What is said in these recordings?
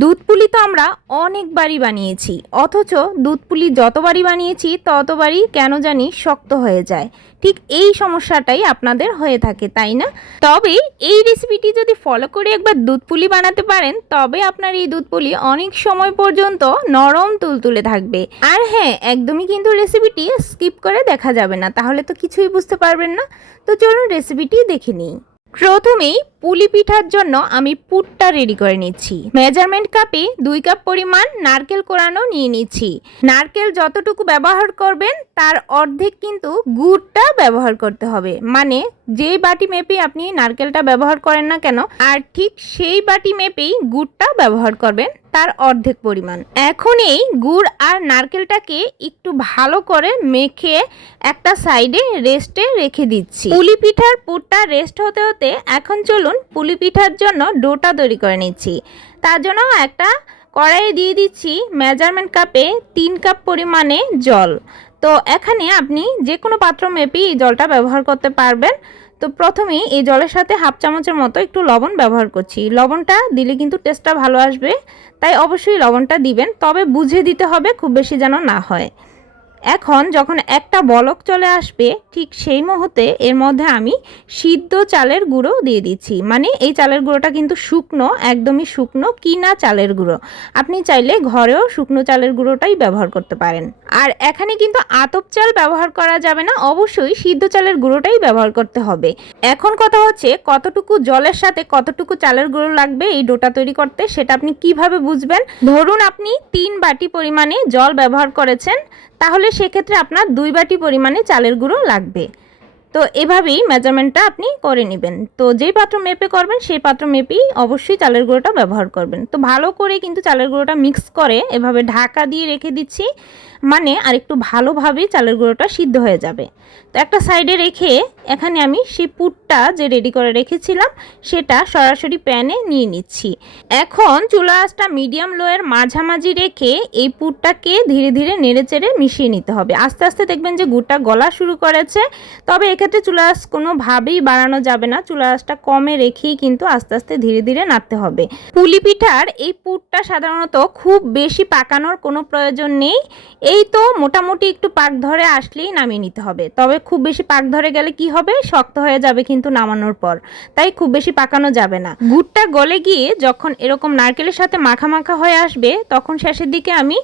দুধ পুলি তো আমরা অনেকবারই বানিয়েছি, অথচ দুধ পুলি যতবারই বানিয়েছি ততবারই কেন জানি শক্ত হয়ে যায়। ঠিক এই সমস্যাটাই আপনাদের হয়ে থাকে, তাই না? তবে এই রেসিপিটি যদি ফলো করে একবার দুধ পুলি বানাতে পারেন, তবে আপনার এই দুধ পুলি অনেক সময় পর্যন্ত নরম তুলতুলে থাকবে। আর হ্যাঁ, একদমই কিন্তু রেসিপিটি স্কিপ করে দেখা যাবে না, তাহলে তো কিছুই বুঝতে পারবেন না। তো চলুন রেসিপিটি দেখে নিই। প্রথমেই পুলি পিঠার জন্য আমি পুরটা রেডি করে নিচ্ছি। মেজারমেন্ট কাপে 2 কাপ পরিমাণ নারকেল কোরানো নিয়ে নিচ্ছি। নারকেল যতটুকু ব্যবহার করবেন তার অর্ধেক কিন্তু গুড়টা ব্যবহার করতে হবে, মানে যেই বাটি মেপে আপনি নারকেলটা ব্যবহার করেন না কেন, আর ঠিক সেই বাটি মেপেই গুড়টা ব্যবহার করবেন, তার অর্ধেক পরিমাণ। এখন এই গুড় আর নারকেলটাকে একটু ভালো করে মেখে একটা সাইডে রেস্টে রেখে দিচ্ছি। পুলি পিঠার পুরটা রেস্ট হতে হতে এখন চলুন পুলি পিঠার জন্য ডোটা তৈরি করে নিচ্ছি। তার জন্য একটা কড়াইয়ে দিয়ে দিচ্ছি মেজারমেন্ট কাপে 3 কাপ পরিমাণে জল। তো এখানে আপনি যে কোনো পাত্র মেপেই এই জলটা ব্যবহার করতে পারবেন। তো প্রথমেই এই জলের সাথে হাফ চামচের মতো একটু লবণ ব্যবহার করছি। লবণটা দিলে কিন্তু টেস্টটা ভালো আসবে, তাই অবশ্যই লবণটা দিবেন, তবে বুঝে দিতে হবে, খুব বেশি যেন না হয়। এখন যখন একটা বলক চলে আসবে, ঠিক সেই মুহূর্তে এর মধ্যে আমি সিদ্ধ চালের গুঁড়ো দিয়ে দিচ্ছি। মানে এই চালের গুঁড়োটা কিন্তু শুকনো, একদমই শুকনো, কিনা চালের গুঁড়ো। আপনি চাইলে ঘরেও শুকনো চালের গুঁড়োটাই ব্যবহার করতে পারেন। আর এখানে কিন্তু আতপ চাল ব্যবহার করা যাবে না, অবশ্যই সিদ্ধ চালের গুঁড়োটাই ব্যবহার করতে হবে। এখন কথা হচ্ছে কতটুকু জলের সাথে কতটুকু চালের গুঁড়ো লাগবে এই ডোটা তৈরি করতে, সেটা আপনি কিভাবে বুঝবেন? ধরুন আপনি 3 বাটি পরিমাণে জল ব্যবহার করেছেন, তাহলে সেক্ষেত্রে আপনার 2 বাটি পরিমাণে চালের গুঁড়ো লাগবে। তো এভাবেই মেজারমেন্টটা আপনি করে নেবেন। তো যেই পাত্র মেপে করবেন সেই পাত্র মেপেই অবশ্যই চালের গুঁড়োটা ব্যবহার করবেন। তো ভালো করে কিন্তু চালের গুঁড়োটা মিক্স করে এভাবে ঢাকা দিয়ে রেখে দিচ্ছি, মানে আর একটু ভালোভাবেই চালের গুঁড়োটা সিদ্ধ হয়ে যাবে। তো একটা সাইডে রেখে এখানে আমি সেই পুরটা যে রেডি করে রেখেছিলাম সেটা সরাসরি প্যানে নিয়ে নিচ্ছি। এখন চুলা আঁচটা মিডিয়াম লোয়ের মাঝামাঝি রেখে এই পুরটাকে ধীরে ধীরে নেড়েচেড়ে মিশিয়ে নিতে হবে। আস্তে আস্তে দেখবেন যে গুড়টা গলা শুরু করেছে, তবে এক্ষেত্রে চুলা আঁচ কোনোভাবেই বাড়ানো যাবে না, চুলা আঁচটা কমে রেখেই কিন্তু আস্তে আস্তে ধীরে ধীরে নাড়তে হবে। পুলি পিঠার এই পুরটা সাধারণত খুব বেশি পাকানোর কোনো প্রয়োজন নেই, এই তো মোটামুটি একটু পাক ধরে আসলেই নামিয়ে নিতে হবে। তবে খুব বেশি পাক ধরে গেলে কি হবে, শক্ত হয়ে যাবে কিন্তু নামানোর পর, তাই খুব বেশি পাকানো যাবে না। গুড়টা গলে গিয়ে যখন এরকম নারকেলের সাথে মাখা মাখা হয়ে আসবে, তখন শেষের দিকে আমি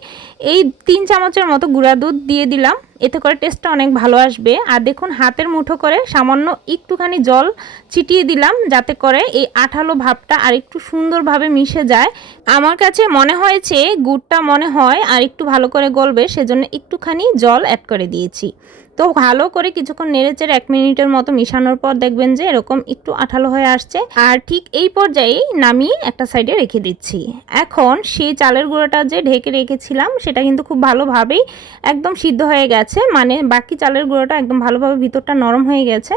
এই 3 চামচের মতো গুঁড়া দুধ দিয়ে দিলাম, এতে করে টেস্টটা অনেক ভালো আসবে। আর দেখুন হাতের মুঠো করে সামান্য একটুখানি জল ছিটিয়ে দিলাম, যাতে করে এই আঠালো ভাবটা আর একটু সুন্দরভাবে মিশে যায়। আমার কাছে মনে হয়েছে গুড়টা মনে হয় আর একটু ভালো করে গলবে, সেজন্য একটুখানি জল অ্যাড করে দিয়েছি। তো ভালো করে কিছুক্ষণ নেড়েচেড়ে 1 মিনিটের মতো মিশানোর পর দেখবেন যে এরকম একটু আঠালো হয়ে আসছে, আর ঠিক এই পর্যায়েই নামিয়ে একটা সাইডে রেখে দিচ্ছি। এখন সেই চালের গুঁড়োটা যে ঢেকে রেখেছিলাম সেটা কিন্তু খুব ভালোভাবেই একদম সিদ্ধ হয়ে গেছে, মানে বাকি চালের গুঁড়োটা একদম ভালোভাবে ভিতরটা নরম হয়ে গেছে।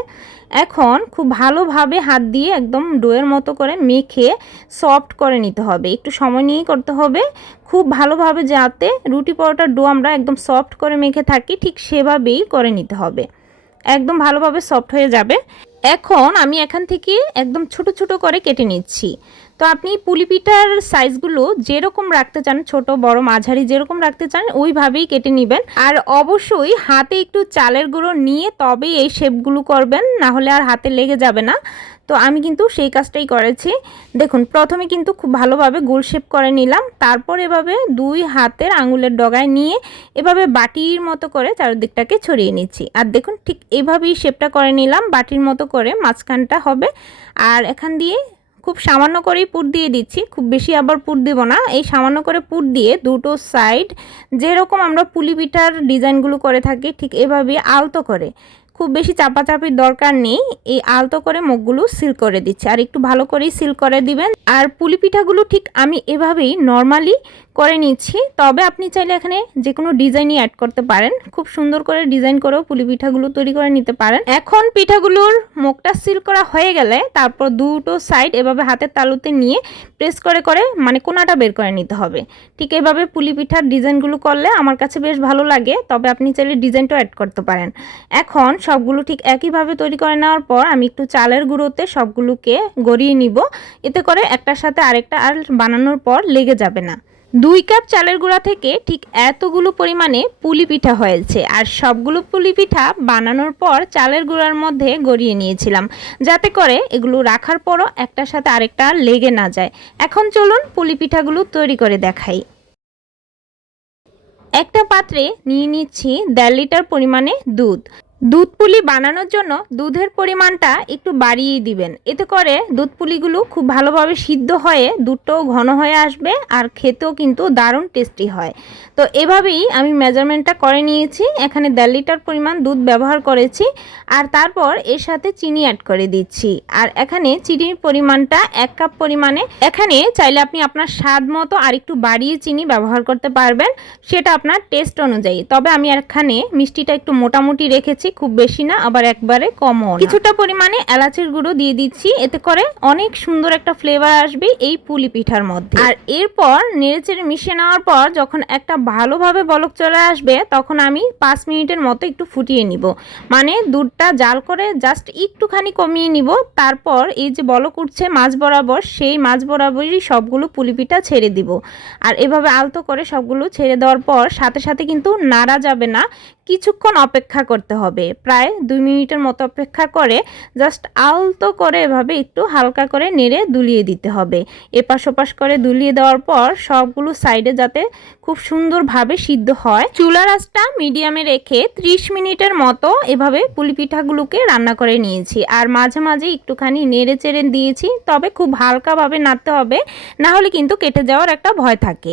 এখন খুব ভালোভাবে হাত দিয়ে একদম ডোয়ের মতো করে মেখে সফট করে নিতে হবে, একটু সময় নিয়েই করতে হবে, খুব ভালোভাবে যাতে রুটি পরোটার ডো আমরা একদম সফট করে মেখে থাকি ঠিক সেভাবেই করে নিতে হবে, একদম ভালোভাবে সফট হয়ে যাবে। এখন আমি এখান থেকে একদম ছোট ছোট করে কেটে নিচ্ছি। তো আপনি পুলি পিঠার সাইজগুলো যেরকম রাখতে চান, ছোট বড় মাঝারি যেরকম রাখতে চান ওইভাবেই কেটে নেবেন। আর অবশ্যই হাতে একটু চালের গুঁড়ো নিয়ে তবেই এই শেপগুলো করবেন, না হলে আর হাতে লেগে যাবে না। তো আমি কিন্তু সেই কাজটাই করেছি। দেখুন প্রথমে কিন্তু খুব ভালোভাবে গোল শেপ করে নিলাম, তারপর এভাবে 2 হাতের আঙুলের ডগায় নিয়ে এভাবে বাটির মতো করে চারদিকটাকে ছড়িয়ে নিচ্ছি। আর দেখুন ঠিক এইভাবেই শেপটা করে নিলাম, বাটির মতো করে মাঝখানটা হবে। আর এখান দিয়ে খুব সামান্য করেই পুর দিয়ে দিচ্ছি, খুব বেশি আবার পুর দেব না। এই সামান্য করে পুর দিয়ে দুটো সাইড যেরকম আমরা পুলি পিঠার ডিজাইনগুলো করে থাকি ঠিক এভাবে আলতো করে, খুব বেশি চাপাচাপির দরকার নেই, এই আলতো করে মুখগুলো সিল করে দিচ্ছি। আর একটু ভালো করেই সিল করে দিবেন। আর পুলি পিঠাগুলো ঠিক আমি এভাবেই নর্মালি করে নিচ্ছি, তবে আপনি চাইলে এখানে যে কোনো ডিজাইনই অ্যাড করতে পারেন, খুব সুন্দর করে ডিজাইন করেও পুলি পিঠাগুলো তৈরি করে নিতে পারেন। এখন পিঠাগুলোর মুখটা সিল করা হয়ে গেলে তারপর দুটো সাইড এভাবে হাতের তালুতে নিয়ে প্রেস করে করে মানে কোনাটা বের করে নিতে হবে। ঠিক এভাবে পুলি পিঠার ডিজাইনগুলো করলে আমার কাছে বেশ ভালো লাগে, তবে আপনি চাইলে ডিজাইনটাও অ্যাড করতে পারেন। এখন সবগুলো ঠিক একইভাবে তৈরি করে নেওয়ার পর আমি একটু চালের গুঁড়োতে সবগুলোকে গড়িয়ে নিব, এতে করে একটার সাথে আরেকটা আর বানানোর পর লেগে যাবে না। 2 কাপ চালের গুঁড়া থেকে ঠিক এতগুলো পরিমাণে পুলি পিঠা হয়েছে। আর সবগুলো পুলি পিঠা বানানোর পর চালের গুঁড়ার মধ্যে গড়িয়ে নিয়েছিলাম, যাতে করে এগুলো রাখার পরও একটার সাথে আরেকটা লেগে না যায়। এখন চলুন পুলি পিঠাগুলো তৈরি করে দেখাই। একটা পাত্রে নিয়ে নিচ্ছি 1.5 লিটার পরিমাণে দুধ পুলি বানানোর জন্য দুধের পরিমাণটা একটু বাড়িয়ে দিবেন, এতে করে দুধ পুলিগুলো খুব ভালোভাবে সিদ্ধ হয়ে দুধটাও ঘন হয়ে আসবে আর খেতেও কিন্তু দারুণ টেস্টি হয়। তো এভাবেই আমি মেজারমেন্টটা করে নিয়েছি। এখানে 1.5 লিটার পরিমাণ দুধ ব্যবহার করেছি আর তারপর এর সাথে চিনি অ্যাড করে দিচ্ছি। আর এখানে চিনির পরিমাণটা 1 কাপ পরিমাণে। এখানে চাইলে আপনি আপনার স্বাদ মতো আর একটু বাড়িয়ে চিনি ব্যবহার করতে পারবেন, সেটা আপনার টেস্ট অনুযায়ী। তবে আমি এখানে মিষ্টিটা একটু মোটামুটি রেখেছি, খুব বেশি না আবার একবারে কমও না। কিছুটা পরিমাণে এলাচের গুঁড়ো দিয়ে দিচ্ছি, এতে করে অনেক সুন্দর একটা ফ্লেভার আসবে এই পুলি পিঠার মধ্যে। আর এরপর নেড়েচেড়ে মিশিয়ে নেওয়ার পর যখন একটা ভালোভাবে বলক চলে আসবে তখন আমি 5 মিনিটের মতো একটু ফুটিয়ে নিব, মানে দুধটা জাল করে জাস্ট একটুখানি কমিয়ে নিব। তারপর এই যে বলক উঠছে মাঝ বরাবর, সেই মাঝ বরাবরই সবগুলো পুলি পিঠা ছেড়ে দিব। আর এভাবে আলতো করে সবগুলো ছেড়ে দেওয়ার পর সাথে সাথে কিন্তু নাড়া যাবে না, কিছুক্ষণ অপেক্ষা করতে হবে। প্রায় 2 মিনিটের মতো অপেক্ষা করে জাস্ট আলতো করে এভাবে একটু হালকা করে নেড়ে দুলিয়ে দিতে হবে। এপাশ ওপাশ করে দুলিয়ে দেওয়ার পর সবগুলো সাইডে যাতে খুব সুন্দরভাবে সিদ্ধ হয়। চুলার আঁচটা মিডিয়ামে রেখে 30 মিনিটের মতো এভাবে পুলি পিঠাগুলোকে রান্না করে নিয়েছি। আর মাঝে মাঝে একটুখানি নেড়ে চেড়ে দিয়েছি, তবে খুব হালকাভাবে নাড়তে হবে, না হলে কিন্তু কেটে যাওয়ার একটা ভয় থাকে।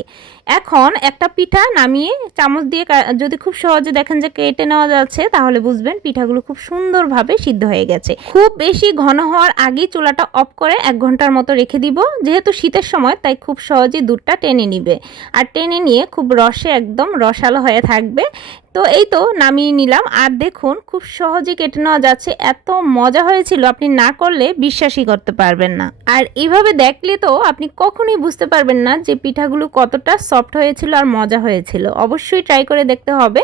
এখন একটা পিঠা নামিয়ে চামচ দিয়ে যদি খুব সহজে দেখেন যে কেটে নেওয়া যাচ্ছে, তাহলে বুঝবেন পিঠাগুলো খুব সুন্দরভাবে সিদ্ধ হয়ে গেছে। খুব বেশি ঘন হওয়ার আগেই চুলাটা অফ করে 1 ঘন্টার মতো রেখে দিব, যেহেতু শীতের সময় তাই খুব সহজেই দুধটা টেনে নিবে। আর টেনে নিয়ে খুব রসে একদম রসালো হয়ে থাকবে। তো এই তো নামিয়ে নিলাম, আর দেখুন খুব সহজে কেটে নেওয়া যাচ্ছে। এত মজা হয়েছিল, আপনি না করলে বিশ্বাসই করতে পারবেন না। আর এইভাবে দেখলে তো আপনি কখনোই বুঝতে পারবেন না যে পিঠাগুলো কতটা সফট হয়েছিল আর মজা হয়েছিল। অবশ্যই ট্রাই করে দেখতে হবে।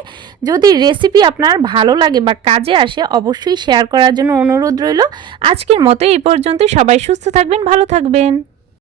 যদি রেসিপি আপনার ভালো লাগে বা কাজে আসে, অবশ্যই শেয়ার করার জন্য অনুরোধ রইল। আজকের মতো এই পর্যন্তই। সবাই সুস্থ থাকবেন, ভালো থাকবেন।